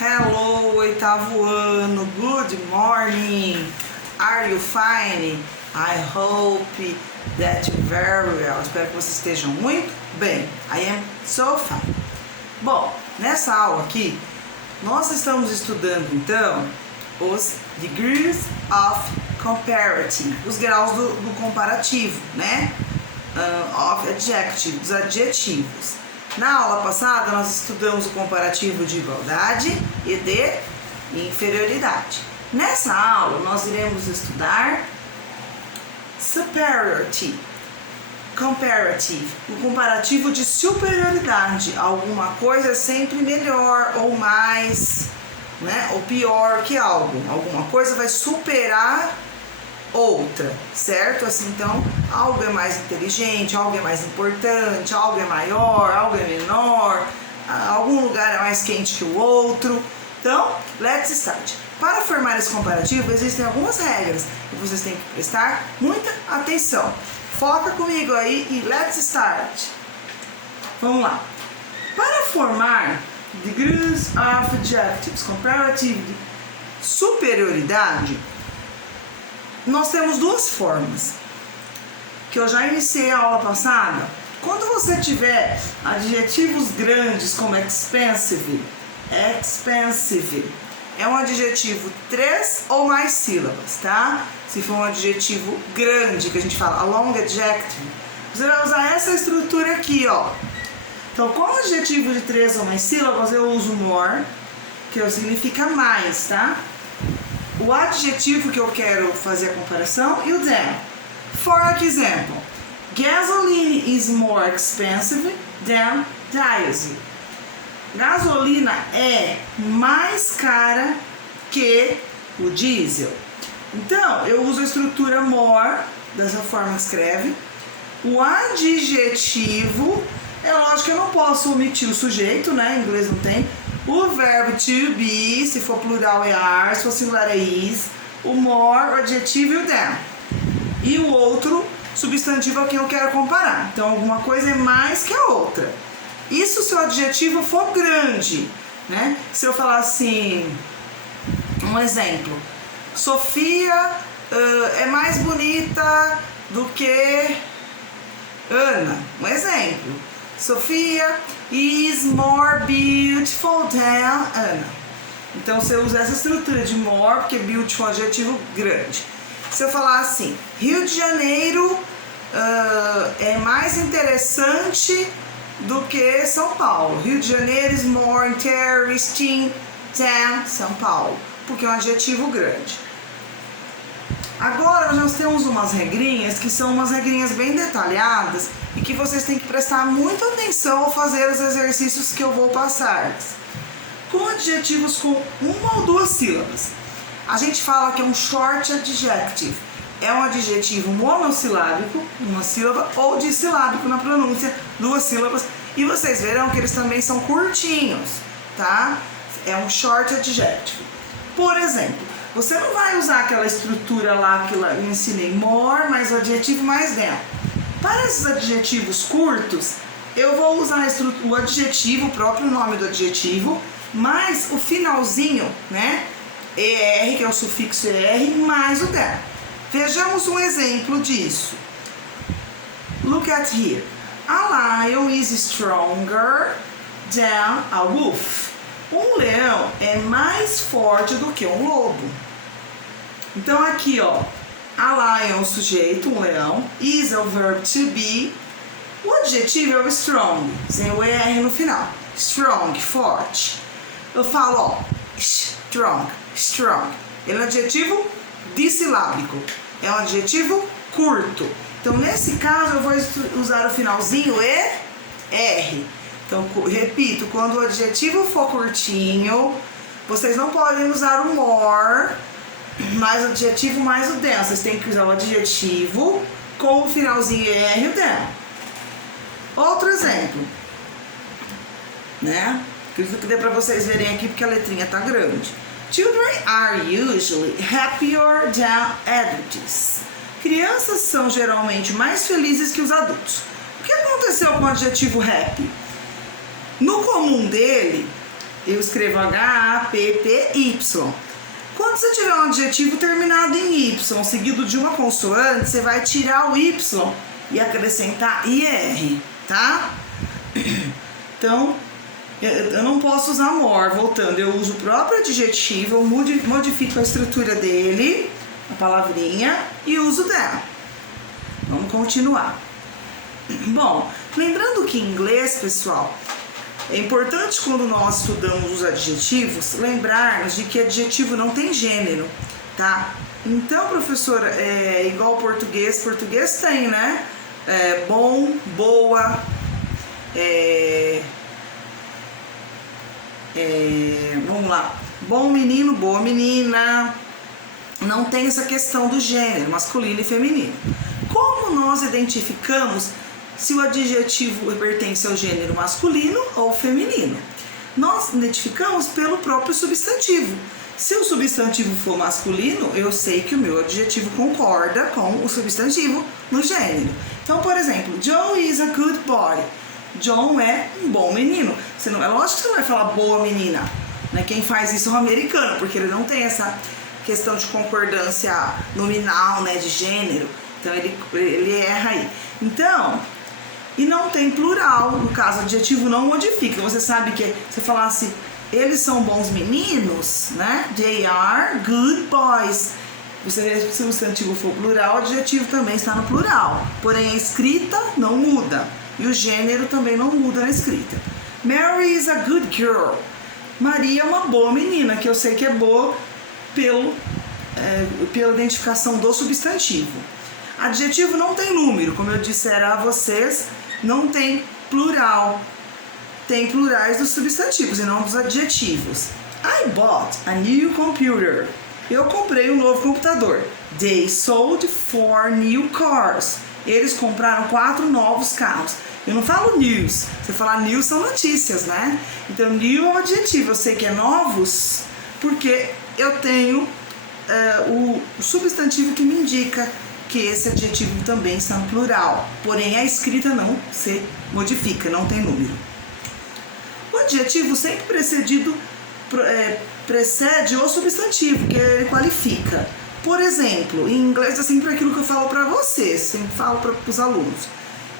Hello, oitavo ano, good morning, are you fine? I hope that you're very well. Espero que vocês estejam muito bem. I am so fine. Bom, nessa aula aqui, nós estamos estudando então os degrees of comparative, os graus do comparativo, né? Of adjective, dos adjetivos. Na aula passada nós estudamos o comparativo de igualdade e de inferioridade. Nessa aula nós iremos estudar superiority, comparative, o comparativo de superioridade. Alguma coisa é sempre melhor ou mais, né, ou pior que algo. Alguma coisa vai superar outra, certo? Assim, então, algo é mais inteligente, algo é mais importante, algo é maior, algo é menor, algum lugar é mais quente que o outro. Então, let's start. Para formar esse comparativo, existem algumas regras que vocês têm que prestar muita atenção. Foca comigo aí e let's start. Vamos lá. Para formar degrees of adjectives, comparative de superioridade, nós temos duas formas, que eu já iniciei a aula passada. Quando você tiver adjetivos grandes como expensive, é um adjetivo 3 ou mais sílabas, tá? Se for um adjetivo grande, que a gente fala a long adjective, você vai usar essa estrutura aqui, ó. Então, com o adjetivo de 3 ou mais sílabas, eu uso more, que significa mais, tá? O adjetivo que eu quero fazer a comparação e o than. For example, gasoline is more expensive than diesel. Gasolina é mais cara que o diesel. Então, eu uso a estrutura more, dessa forma que escreve. O adjetivo, é lógico que eu não posso omitir o sujeito, né? Em inglês não tem. O verbo to be, se for plural é are, se for singular é is. O more, o adjetivo e o than. E o outro substantivo a quem eu quero comparar. Então, alguma coisa é mais que a outra. Isso se o adjetivo for grande, né? Se eu falar assim, um exemplo. Sofia é mais bonita do que Ana. Um exemplo. Sofia is more beautiful than Ana. Então você usa essa estrutura de more, porque beautiful é um adjetivo grande. Se eu falar assim, Rio de Janeiro é mais interessante do que São Paulo. Rio de Janeiro is more interesting than São Paulo, porque é um adjetivo grande. Agora nós temos umas regrinhas que são umas regrinhas bem detalhadas e que vocês têm que prestar muita atenção ao fazer os exercícios que eu vou passar. Com adjetivos com uma ou duas sílabas. A gente fala que é um short adjective. É um adjetivo monossilábico, uma sílaba, ou dissilábico na pronúncia, duas sílabas. E vocês verão que eles também são curtinhos, tá? É um short adjective. Por exemplo, você não vai usar aquela estrutura lá que eu ensinei, more, mais o adjetivo, mais than. Para esses adjetivos curtos, eu vou usar o adjetivo, o próprio nome do adjetivo, mais o finalzinho, né? ER, que é o sufixo ER, mais o than. Vejamos um exemplo disso. Look at here. A lion is stronger than a wolf. Um leão é mais forte do que um lobo. Então aqui, ó, a lion é o sujeito, um leão, is é o verbo to be, o adjetivo é o strong, sem o ER no final. Strong, forte. Eu falo, ó, strong. Ele é um adjetivo dissilábico, é um adjetivo curto. Então, nesse caso, eu vou usar o finalzinho ER. Então, repito, quando o adjetivo for curtinho, vocês não podem usar o more, mais o adjetivo, mais o than. Vocês têm que usar o adjetivo com o finalzinho ER e o than. Outro exemplo, né? Acredito que dê para vocês verem aqui porque a letrinha tá grande. Children are usually happier than adults. Crianças são geralmente mais felizes que os adultos. O que aconteceu com o adjetivo happy? No comum dele, eu escrevo H-A-P-P-Y. Quando você tiver um adjetivo terminado em Y, seguido de uma consoante, você vai tirar o Y e acrescentar IR, tá? Então, eu não posso usar more, voltando, eu uso o próprio adjetivo, eu modifico a estrutura dele, a palavrinha, e uso dela. Vamos continuar. Bom, lembrando que em inglês, pessoal, é importante quando nós estudamos os adjetivos, lembrarmos de que adjetivo não tem gênero, tá? Então, professora, igual português tem, né? Bom, boa, vamos lá, bom menino, boa menina, não tem essa questão do gênero, masculino e feminino. Como nós identificamos se o adjetivo pertence ao gênero masculino ou feminino? Nós identificamos pelo próprio substantivo. Se o substantivo for masculino, eu sei que o meu adjetivo concorda com o substantivo no gênero. Então, por exemplo, Joe is a good boy. John é um bom menino. É lógico que você não vai falar boa menina, né? Quem faz isso é um americano, porque ele não tem essa questão de concordância nominal, né, de gênero. Então ele erra aí. Então, e não tem plural, no caso, o adjetivo não modifica. Você sabe que se falasse eles são bons meninos, né? They are good boys. Você vê que se o substantivo for plural, o adjetivo também está no plural. Porém, a escrita não muda. E o gênero também não muda na escrita. Mary is a good girl. Maria é uma boa menina, que eu sei que é boa pela identificação do substantivo. Adjetivo não tem número, como eu dissera a vocês, não tem plural. Tem plurais dos substantivos e não dos adjetivos. I bought a new computer. Eu comprei um novo computador. They sold 4 new cars. Eles compraram 4 novos carros. Eu não falo news. Se eu falar news, são notícias, né? Então, new é um adjetivo. Eu sei que é novos porque eu tenho o substantivo que me indica que esse adjetivo também está no plural. Porém, a escrita não se modifica, não tem número. O adjetivo sempre precede o substantivo, que ele qualifica. Por exemplo, em inglês é sempre aquilo que eu falo para vocês, sempre falo para os alunos,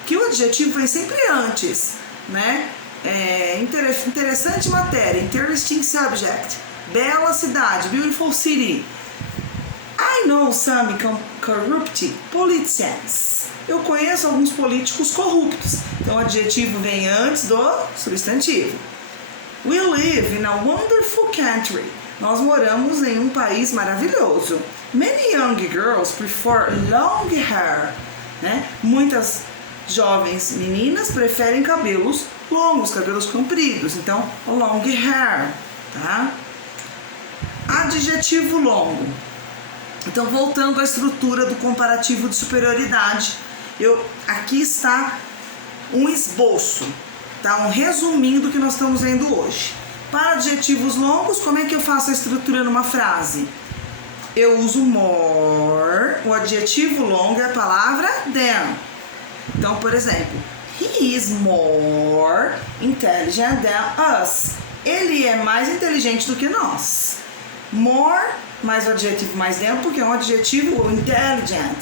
que o adjetivo vem sempre antes, né? Interessante matéria, interesting subject, bela cidade, beautiful city. I know some corrupt politicians. Eu conheço alguns políticos corruptos. Então, o adjetivo vem antes do substantivo. We live in a wonderful country. Nós moramos em um país maravilhoso. Many young girls prefer long hair. Né? Muitas jovens meninas preferem cabelos longos, cabelos compridos. Então, long hair. Tá? Adjetivo longo. Então, voltando à estrutura do comparativo de superioridade, aqui está um esboço, tá? Um resuminho do que nós estamos vendo hoje. Para adjetivos longos, como é que eu faço a estrutura numa frase? Eu uso more, o adjetivo longo é a palavra than. Então, por exemplo, he is more intelligent than us. Ele é mais inteligente do que nós. More mais o adjetivo mais than, porque é um adjetivo intelligent.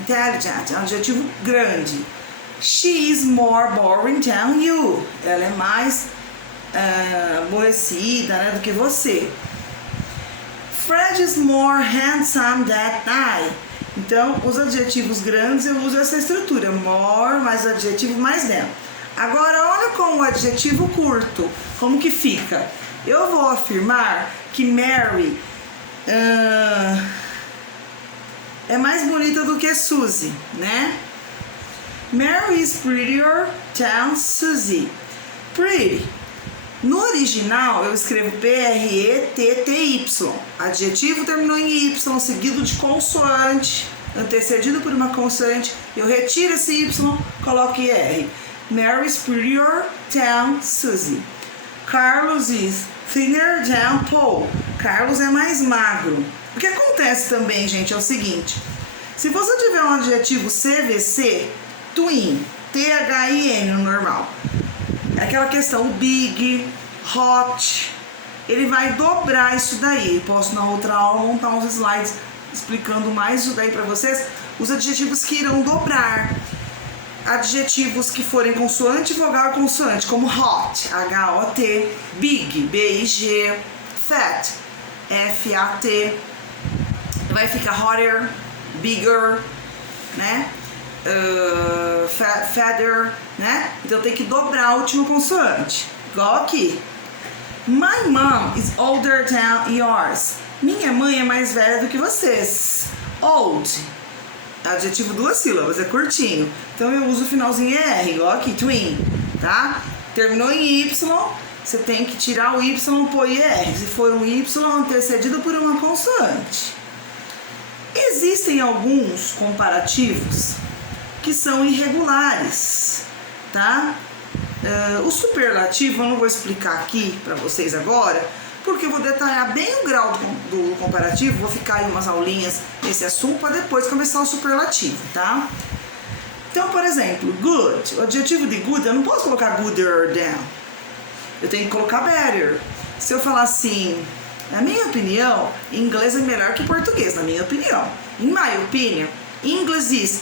Intelligent é um adjetivo grande. She is more boring than you. Ela é mais aborrecida, né, do que você. Fred is more handsome than I. Então, os adjetivos grandes eu uso essa estrutura. More mais o adjetivo mais than. Agora, olha com o adjetivo curto. Como que fica? Eu vou afirmar que Mary é mais bonita do que Suzy, né? Mary is prettier than Suzy. Pretty. No original eu escrevo P-R-E-T-T-Y. Adjetivo terminou em Y, seguido de consoante, antecedido por uma consoante. Eu retiro esse Y, coloco IR. Mary is prettier than Suzy. Carlos is thinner than Paul. Carlos é mais magro. O que acontece também, gente, é o seguinte. Se você tiver um adjetivo CVC, twin, T-H-I-N no normal, é aquela questão big, hot, ele vai dobrar isso daí. Posso na outra aula montar uns slides explicando mais isso daí para vocês. Os adjetivos que irão dobrar. Adjetivos que forem consoante, vogal e consoante, como hot, H-O-T, big, B-I-G, fat, F-A-T, vai ficar hotter, bigger, né? Feather, né? Então tem que dobrar a última consoante, igual aqui. My mom is older than yours. Minha mãe é mais velha do que vocês. Old, adjetivo 2 sílabas, é curtinho. Então eu uso o finalzinho ER, igual aqui, twin, tá? Terminou em Y, você tem que tirar o Y e pôr IR. Se for um Y antecedido por uma consoante. Existem alguns comparativos que são irregulares, tá? O superlativo eu não vou explicar aqui para vocês agora, porque eu vou detalhar bem o grau do comparativo, vou ficar aí umas aulinhas nesse assunto para depois começar o superlativo, tá? Então, por exemplo, good, o adjetivo de good, eu não posso colocar gooder than, eu tenho que colocar better. Se eu falar assim, na minha opinião, inglês é melhor que português, na minha opinião. In my opinion, English is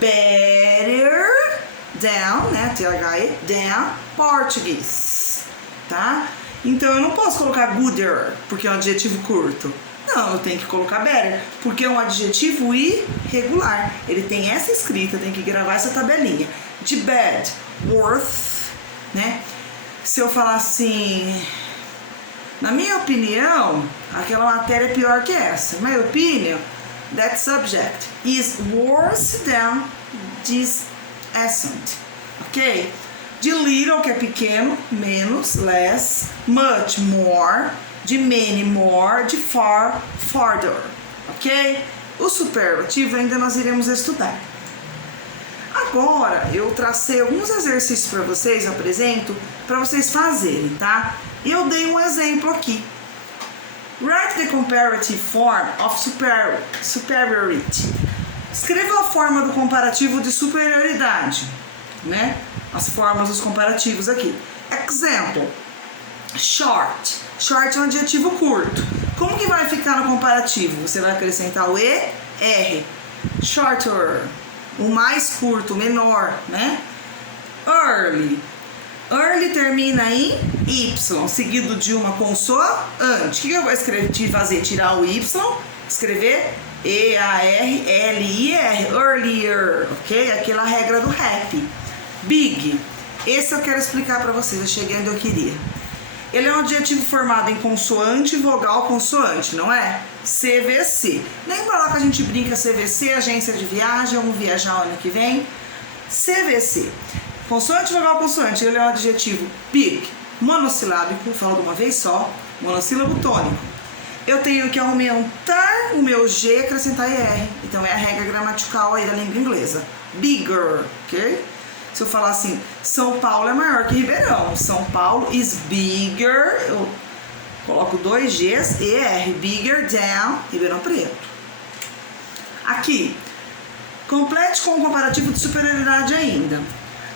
better than, né, T-H-E, than Portuguese, tá? Então eu não posso colocar gooder, porque é um adjetivo curto. Não, eu tenho que colocar better, porque é um adjetivo irregular. Ele tem essa escrita, tem que gravar essa tabelinha. De bad, worth, né? Se eu falar assim, na minha opinião, aquela matéria é pior que essa. In my opinion, that subject is worse than this accent, ok? De little, que é pequeno, menos, less, much, more, de many, more, de far, farther, ok? O superlativo ainda nós iremos estudar. Agora, eu tracei alguns exercícios para vocês, eu apresento, para vocês fazerem, tá? E eu dei um exemplo aqui. Write the comparative form of superiority. Escreva a forma do comparativo de superioridade, né? As formas dos comparativos aqui. Example, short. Short é um adjetivo curto. Como que vai ficar no comparativo? Você vai acrescentar o E, R. Shorter, o mais curto, o menor, né? Early. Early termina em Y, seguido de uma consoante. O que eu vou fazer? Tirar o Y, escrever E-A-R-L-I-R, earlier, ok? Aquela regra do rap. Big, esse eu quero explicar para vocês, eu cheguei onde eu queria. Ele é um adjetivo formado em consoante, vogal, consoante, não é? CVC. Lembra lá que a gente brinca CVC, agência de viagem, vamos viajar ano que vem? CVC. Consoante, vogal, consoante, ele é um adjetivo big, monossilábico, falo de uma vez só, monossílabo tônico. Eu tenho que aumentar o meu G e acrescentar ER. Então é a regra gramatical aí da língua inglesa. Bigger, ok? Se eu falar assim, São Paulo é maior que Ribeirão. São Paulo is bigger, eu coloco 2 Gs, ER, bigger than Ribeirão Preto. Aqui, complete com o comparativo de superioridade ainda.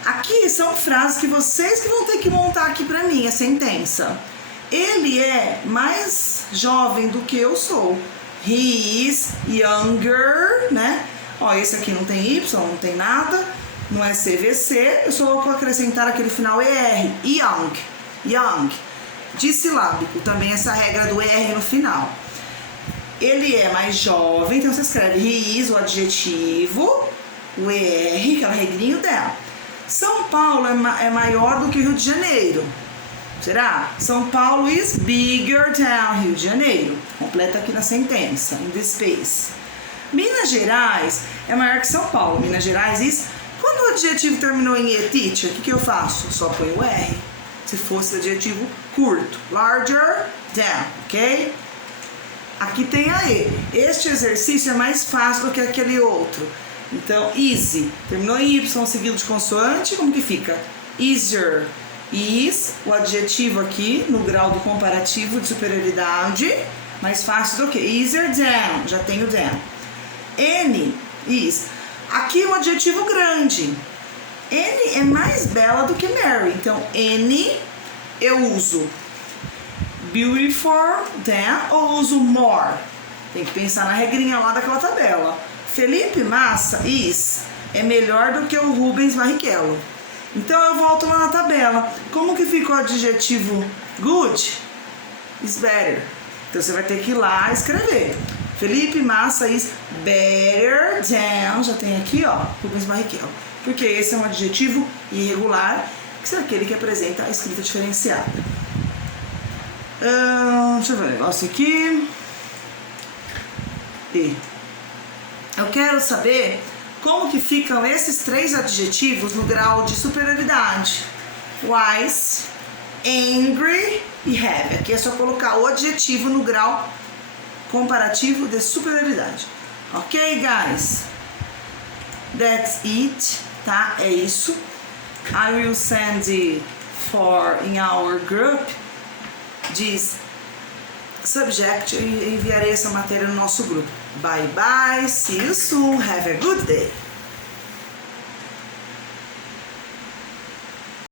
Aqui são frases que vocês que vão ter que montar aqui pra mim, a sentença. Ele é mais jovem do que eu sou. He is younger, né? Ó, esse aqui não tem Y, não tem nada. Não é CVC, eu só vou acrescentar aquele final ER. Young. Young. Dissilábico, também essa regra do ER no final. Ele é mais jovem, então você escreve he is, o adjetivo, o ER, aquela regrinha dela. São Paulo é maior do que Rio de Janeiro. Será? São Paulo is bigger than Rio de Janeiro. Completa aqui na sentença, in the space. Minas Gerais é maior que São Paulo. Minas Gerais is... Quando o adjetivo terminou em E, teacher, o que eu faço? Só ponho o R. Se fosse adjetivo curto. Larger than, ok? Aqui tem a E. Este exercício é mais fácil do que aquele outro. Então, easy. Terminou em Y, seguido de consoante, como que fica? Easier. Is, o adjetivo aqui, no grau do comparativo de superioridade, mais fácil do que? Easier than. Já tenho than. N, is. Aqui um adjetivo grande. N é mais bela do que Mary. Então, N eu uso beautiful than ou uso more? Tem que pensar na regrinha lá daquela tabela. Felipe Massa é melhor do que o Rubens Barrichello. Então eu volto lá na tabela. Como que fica o adjetivo good? Is better. Então você vai ter que ir lá escrever. Felipe Massa is better than, já tem aqui, ó, Rubens Barrichello. Porque esse é um adjetivo irregular, que é aquele que apresenta a escrita diferenciada. Deixa eu ver um negócio aqui. E eu quero saber como que ficam esses 3 adjetivos no grau de superioridade. Wise, angry e heavy. Aqui é só colocar o adjetivo no grau comparativo de superioridade. Ok, guys? That's it, tá? É isso. I will send in our group this subject e enviarei essa matéria no nosso grupo. Bye bye, see you soon, have a good day.